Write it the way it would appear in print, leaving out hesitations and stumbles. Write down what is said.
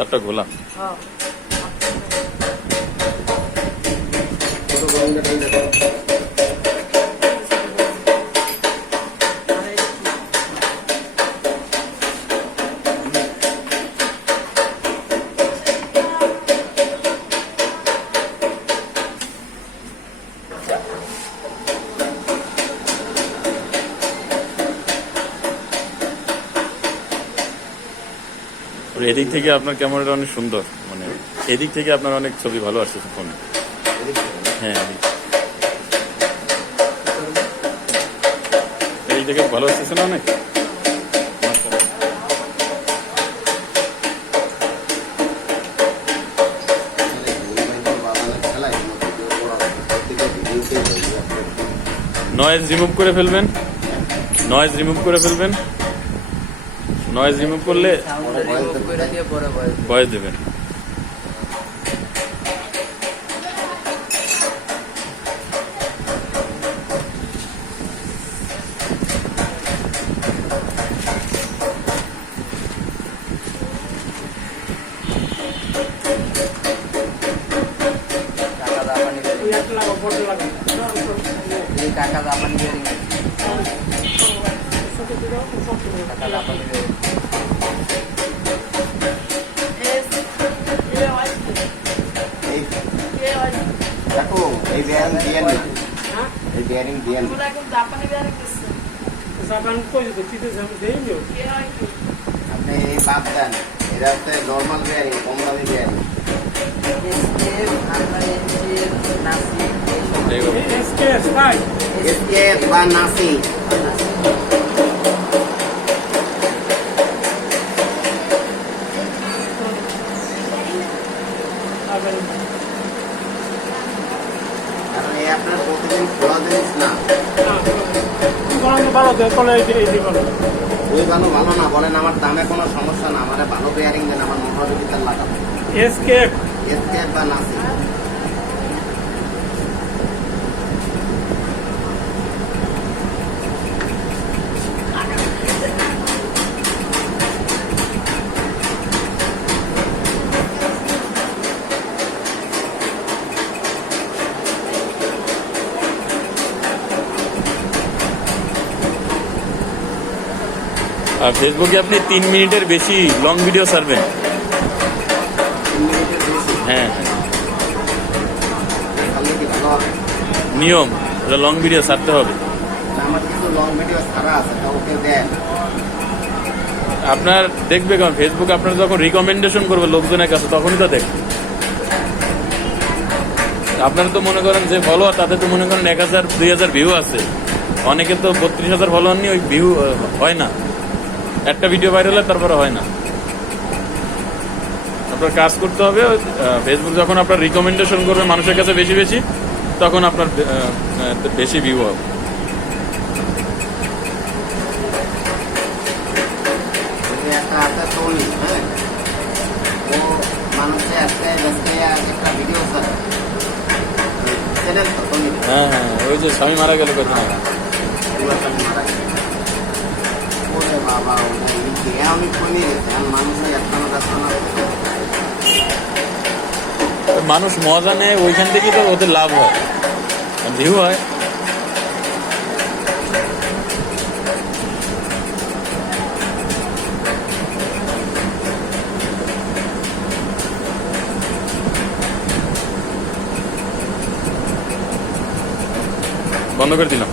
তারটা গোলা। এদিক থেকে আপনার ক্যামেরাটা অনেক সুন্দর, মানে এদিক থেকে আপনার অনেক ছবি ভালো আসছে ফোনে। হ্যাঁ, এই থেকে ভালো আসতেছে না অনেক। নয়েজ রিমুভ করে ফেলবেন, নয়েজ রিমুভ করে ফেলবেন। নয়েজ রিমুভ করলে ভয়েস দেবেন। কাকা জাপানি বিয়ারিং কাকা জাপানি বিয়ারিং দেখো এই বিয়ারিং দিয়েন না, এই বিয়ারিং দিয়েন না। জাপানি বিয়ারিং দিচ্ছে, জাপান কই দিতে যাবে দেইও আপনি এই বাদ দেন, এটা হচ্ছে নরমাল বিয়ারিং, কম দামি বিয়ারিং। এসকেএফ বা নাসি কারণ এই আপনার প্রতিদিন খোলা জিনিস না। ওই ভালো ভালো না বলেন, আমার দামে কোনো সমস্যা না, আমার ভালো বিয়ারিং দেন, আমার মোটরের ভিতরে লাগাবো। এসকেএফ বা নাসি আর ফেসবুকে আপনি 3 মিনিটের বেশি লং ভিডিও ছাড়বেন। হ্যাঁ, নিয়ম, এটা লং ভিডিও ছাড়তে হবে। আমার কিছু লং ভিডিও ছাড়া আছে, ওকে দেন। আপনার দেখবে কারণ ফেসবুক আপনার যখন রিকমেন্ডেশন করবে লোকজনের কাছে তখনই তো দেখবে। আপনারা তো মনে করেন যে ফলোয়ার, তাতে তো মনে করেন 1000 2000 ভিউ আছে, অনেকে তো 32,000 ফলোয়ার নিয়ে ওই ভিউ হয় না, একটা ভিডিও ভাইরাল হয় তারপরে হয় না। আপনার কাজ করতে হবে, ফেসবুক যখন আপনার রিকমেন্ডেশন করবে মানুষের কাছে বেশি বেশি, তখন আপনার বেশি ভিউ হবে। একটা আছে টনি, হ্যাঁ, ও মানুষের একটা ভিডিও ছাড়ে, চ্যানেল তো টনি। হ্যাঁ হ্যাঁ, ওই যে স্বামী মারা গেল কত না, ওরে বাবা, আমি টনি মানুষের একটা মানুষ মজা নেয়, ওইখান থেকেই তো ওদের লাভ হয়, ভিউ হয়। বন্ধ করে দিলাম।